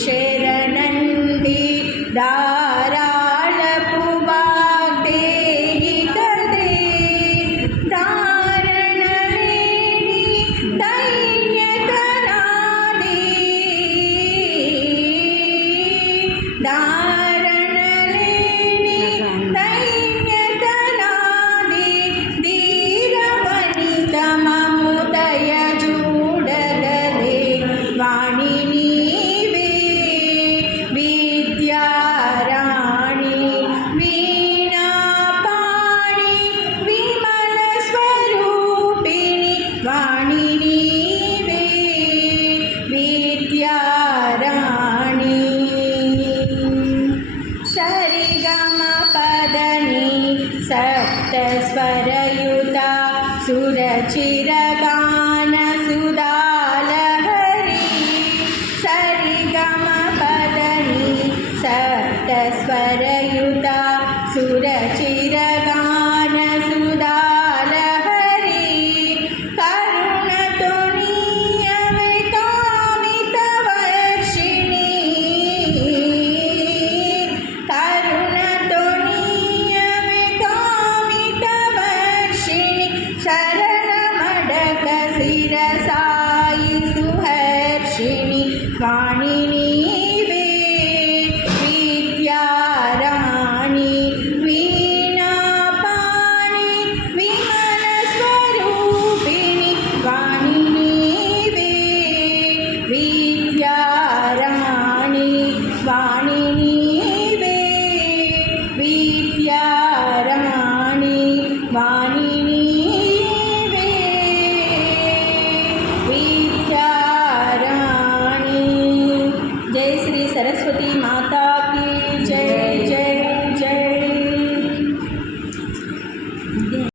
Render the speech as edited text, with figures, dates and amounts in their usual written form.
శరణండి ధారాళపు వాగ్దేవి కదే ధారణలేని దైన్యత నాది ధారణలేని దైన్యత నాది ధీరవనిత మముదయ చూడగలే వాణి నీవే విద్యారాణి వీణాపాణి విమల స్వరూపిణి వాణి నీవే విద్యారాణి సరిగమ పదని సప్తస్వరయుత సురచిరగాన సుధాలహరి సరిగమ పదని సప్తస్వరయుత సురచిరగాన సుధాలహరి కరుణతో నీయవే కామిత వర్షిణి కరుణతో నీయవే కామిత వర్షిణి శరణమడక శిరసాయి సుహర్షిణి వాణి